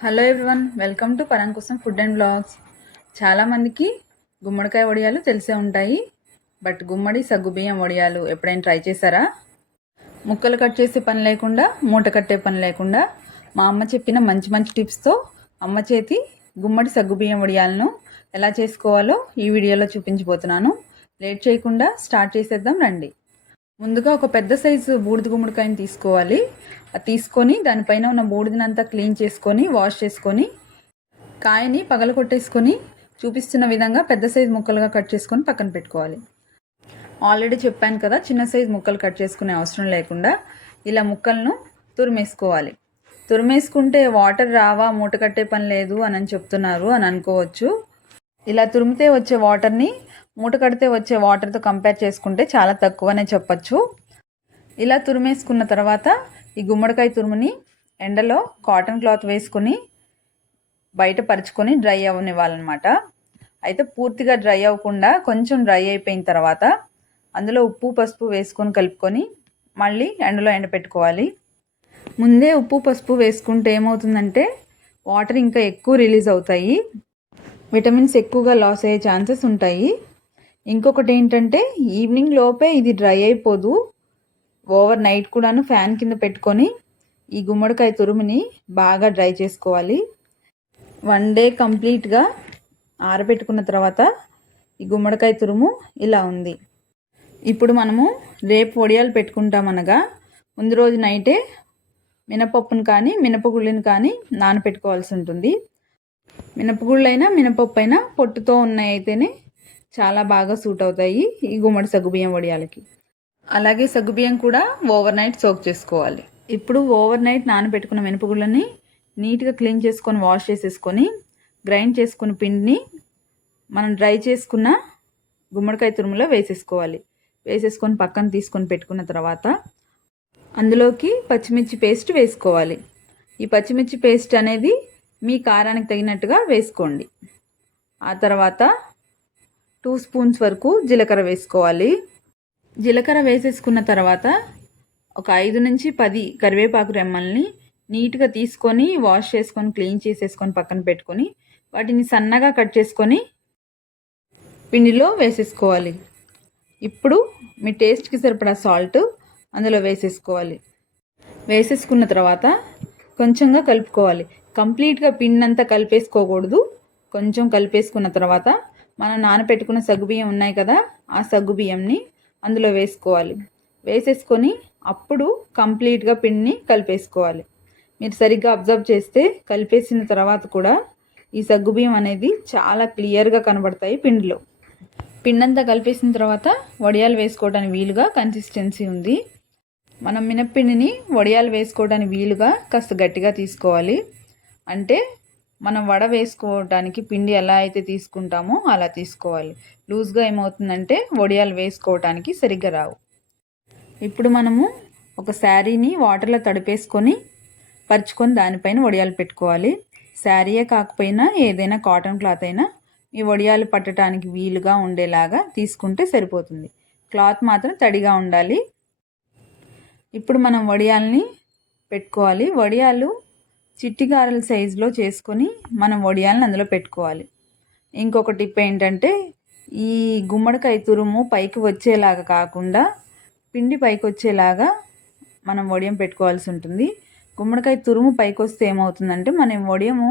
Hello everyone, welcome to Parankusham food and blogs. చాలామందికి గుమ్మడికాయ వడియాలు తెలిసే ఉంటాయి. బట్ గుమ్మడి సగ్గుబియ్యం వడియాలు ఎప్పుడైనా ట్రై చేశారా? ముక్కలు కట్ చేసే పని లేకుండా, మూట కట్టే పని లేకుండా మా అమ్మ చెప్పిన మంచి మంచి టిప్స్తో అమ్మ చేతి గుమ్మడి సగ్గుబియ్యం వడియాలను ఎలా చేసుకోవాలో ఈ వీడియోలో చూపించబోతున్నాను. లేట్ చేయకుండా స్టార్ట్ చేసేద్దాం రండి. ముందుగా ఒక పెద్ద సైజు బూడిద గుమ్మడికాయని తీసుకోవాలి. అది తీసుకొని దానిపైన ఉన్న బూడిదనంతా క్లీన్ చేసుకొని వాష్ చేసుకొని కాయని పగలగొట్టేసుకొని చూపిస్తున్న విధంగా పెద్ద సైజు ముక్కలుగా కట్ చేసుకొని పక్కన పెట్టుకోవాలి. ఆల్రెడీ చెప్పాను కదా, చిన్న సైజు ముక్కలు కట్ చేసుకునే అవసరం లేకుండా ఇలా ముక్కలను తురిమేసుకోవాలి. తురిమేసుకుంటే వాటర్ రావా, మూట కట్టే పని లేదు అని చెప్తున్నారు అని అనుకోవచ్చు. ఇలా తురిమితే వచ్చే వాటర్ని మూట కడితే వచ్చే వాటర్తో కంపేర్ చేసుకుంటే చాలా తక్కువనే చెప్పచ్చు. ఇలా తురిమేసుకున్న తర్వాత ఈ గుమ్మడికాయ తురుముని ఎండలో కాటన్ క్లాత్ వేసుకొని బయట పరుచుకొని డ్రై అవ్వనివ్వాలన్నమాట. అయితే పూర్తిగా డ్రై అవ్వకుండా కొంచెం డ్రై అయిపోయిన తర్వాత అందులో ఉప్పు పసుపు వేసుకొని కలుపుకొని మళ్ళీ ఎండలో ఎండపెట్టుకోవాలి. ముందే ఉప్పు పసుపు వేసుకుంటే ఏమవుతుందంటే వాటర్ ఇంకా ఎక్కువ రిలీజ్ అవుతాయి, విటమిన్స్ ఎక్కువగా లాస్ అయ్యే ఛాన్సెస్ ఉంటాయి. ఇంకొకటి ఏంటంటే ఈవినింగ్ లోపే ఇది డ్రై అయిపోదు. ఓవర్ నైట్ కూడాను ఫ్యాన్ కింద పెట్టుకొని ఈ గుమ్మడికాయ తురుముని బాగా డ్రై చేసుకోవాలి. 1 డే కంప్లీట్గా ఆరబెట్టుకున్న తర్వాత ఈ గుమ్మడికాయ తురుము ఇలా ఉంది. ఇప్పుడు మనము రేపు వడియాలు పెట్టుకుంటామనగా ముందు రోజు నైటే మినపప్పును కానీ మినపగుళ్ళని కానీ నానపెట్టుకోవాల్సి ఉంటుంది. మినపగుళ్ళైనా మినపప్పు అయినా పొట్టుతో ఉన్నాయి అయితేనే చాలా బాగా సూట్ అవుతాయి ఈ గుమ్మడి సగ్గుబియ్యం వడియాలకి. అలాగే సగ్గుబియ్యం కూడా ఓవర్ నైట్ సోక్ చేసుకోవాలి. ఇప్పుడు ఓవర్ నైట్ నానబెట్టుకున్న మినపగుళ్ళని నీట్గా క్లీన్ చేసుకొని వాష్ చేసేసుకొని గ్రైండ్ చేసుకున్న పిండిని మనం డ్రై చేసుకున్న గుమ్మడికాయ తురుములో వేసేసుకోవాలి. వేసేసుకొని పక్కన తీసుకొని పెట్టుకున్న తర్వాత అందులోకి పచ్చిమిర్చి పేస్ట్ వేసుకోవాలి. ఈ పచ్చిమిర్చి పేస్ట్ అనేది మీ కారానికి తగినట్టుగా వేసుకోండి. ఆ తర్వాత 2 స్పూన్స్ వరకు జీలకర్ర వేసుకోవాలి. జీలకర్ర వేసేసుకున్న తర్వాత ఒక 5 నుంచి 10 కరివేపాకు రెమ్మల్ని నీట్గా తీసుకొని వాష్ చేసుకొని క్లీన్ చేసేసుకొని పక్కన పెట్టుకొని వాటిని సన్నగా కట్ చేసుకొని పిండిలో వేసేసుకోవాలి. ఇప్పుడు మీ టేస్ట్కి సరిపడా సాల్ట్ అందులో వేసేసుకోవాలి. వేసేసుకున్న తర్వాత కొంచెంగా కలుపుకోవాలి. కంప్లీట్గా పిండి అంతా కలిపేసుకోకూడదు. కొంచెం కలిపేసుకున్న తర్వాత మనం నానపెట్టుకున్న సగ్గుబియ్యం ఉన్నాయి కదా, ఆ సగ్గుబియ్యంని అందులో వేసుకోవాలి. వేసేసుకొని అప్పుడు కంప్లీట్గా పిండిని కలిపేసుకోవాలి. మీరు సరిగ్గా అబ్జర్వ్ చేస్తే కలిపేసిన తర్వాత కూడా ఈ సగ్గుబియ్యం అనేది చాలా క్లియర్గా కనబడతాయి పిండిలో. పిండంతా కలిపేసిన తర్వాత వడియాలు వేసుకోవడానికి వీలుగా కన్సిస్టెన్సీ ఉంది. మనం మినప్పిండిని వడియాలు వేసుకోవడానికి వీలుగా కాస్త గట్టిగా తీసుకోవాలి. అంటే మనం వడ వేసుకోవడానికి పిండి ఎలా అయితే తీసుకుంటామో అలా తీసుకోవాలి. లూజ్గా ఏమవుతుందంటే వడియాలు వేసుకోవడానికి సరిగ్గా రావు. ఇప్పుడు మనము ఒక శారీని వాటర్లో తడిపేసుకొని పరుచుకొని దానిపైన వడియాలు పెట్టుకోవాలి. శారీయే కాకపోయినా ఏదైనా కాటన్ క్లాత్ అయినా ఈ వడియాలు పట్టడానికి వీలుగా ఉండేలాగా తీసుకుంటే సరిపోతుంది. క్లాత్ మాత్రం తడిగా ఉండాలి. ఇప్పుడు మనం వడియాల్ని పెట్టుకోవాలి. వడియాలు చిట్టిగారెల సైజులో చేసుకొని మనం వడియాలను అందులో పెట్టుకోవాలి. ఇంకొక టిప్ ఏంటంటే ఈ గుమ్మడికాయ తురుము పైకి వచ్చేలాగా కాకుండా పిండి పైకి వచ్చేలాగా మనం వడియం పెట్టుకోవాల్సి ఉంటుంది. గుమ్మడికాయ తురుము పైకి వస్తే ఏమవుతుందంటే మనం వడియము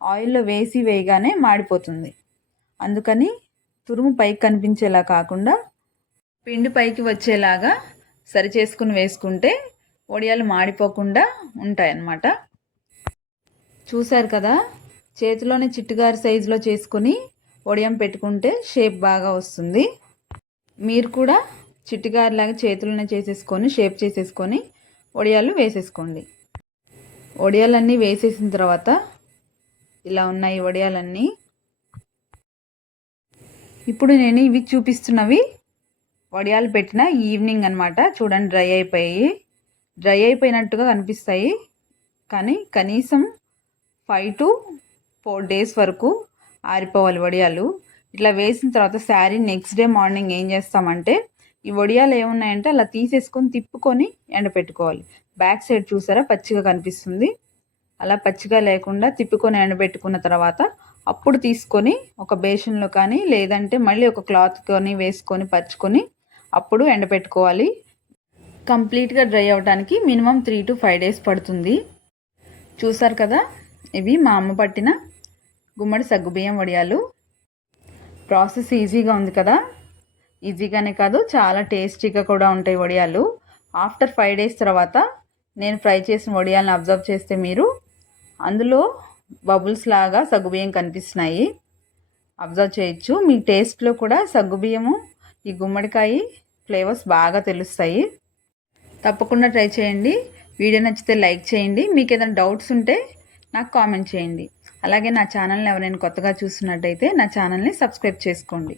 ఆయిల్లో వేయగానే మాడిపోతుంది. అందుకని తురుము పైకి కనిపించేలా కాకుండా పిండి పైకి వచ్చేలాగా సరి చేసుకుని వేసుకుంటే వడియాలు మాడిపోకుండా ఉంటాయన్నమాట. చూశారు కదా, చేతిలోనే చిట్టుగారి సైజులో చేసుకొని వడియం పెట్టుకుంటే షేప్ బాగా వస్తుంది. మీరు కూడా చిట్టుగారిలాగా చేతిలోనే చేసేసుకొని షేప్ చేసేసుకొని వడియాలు వేసేసుకోండి. వడియాలన్నీ వేసేసిన తర్వాత ఇలా ఉన్నాయి వడియాలన్నీ. ఇప్పుడు నేను ఇవి చూపిస్తున్నవి వడియాలు పెట్టిన ఈవినింగ్ అనమాట. చూడండి, డ్రై అయిపోయినట్టుగా కనిపిస్తాయి, కానీ కనీసం 5 to 4 days వరకు ఆరిపోవాలి వడియాలు. ఇట్లా వేసిన తర్వాత శారీ నెక్స్ట్ డే మార్నింగ్ ఏం చేస్తామంటే ఈ వడియాలు ఏమున్నాయంటే అలా తీసేసుకొని తిప్పుకొని ఎండపెట్టుకోవాలి. బ్యాక్ సైడ్ చూసారా పచ్చిగా కనిపిస్తుంది. అలా పచ్చిగా లేకుండా తిప్పుకొని ఎండబెట్టుకున్న తర్వాత అప్పుడు తీసుకొని ఒక బేషన్లో కానీ లేదంటే మళ్ళీ ఒక క్లాత్ కొని వేసుకొని పరుచుకొని అప్పుడు ఎండబెట్టుకోవాలి. కంప్లీట్గా డ్రై అవ్వడానికి మినిమం 3 to 5 days పడుతుంది. చూసారు కదా, ఇవి మా అమ్మ పట్టిన గుమ్మడి సగ్గుబియ్యం వడియాలు. ప్రాసెస్ ఈజీగా ఉంది కదా. ఈజీగానే కాదు, చాలా టేస్టీగా కూడా ఉంటాయి వడియాలు. ఆఫ్టర్ 5 days తర్వాత నేను ఫ్రై చేసిన వడియాలను అబ్జర్వ్ చేస్తే మీరు అందులో బబుల్స్ లాగా సగ్గుబియ్యం కనిపిస్తున్నాయి, అబ్జర్వ్ చేయొచ్చు. మీ టేస్ట్లో కూడా సగ్గుబియ్యము ఈ గుమ్మడికాయ ఫ్లేవర్స్ బాగా తెలుస్తాయి. తప్పకుండా ట్రై చేయండి. వీడియో నచ్చితే లైక్ చేయండి. మీకు ఏదైనా డౌట్స్ ఉంటే నాకు కామెంట్ చేయండి. అలాగే నా ఛానల్ని ఎవరైనా కొత్తగా చూస్తున్నట్టయితే నా ఛానల్ని సబ్స్క్రైబ్ చేసుకోండి.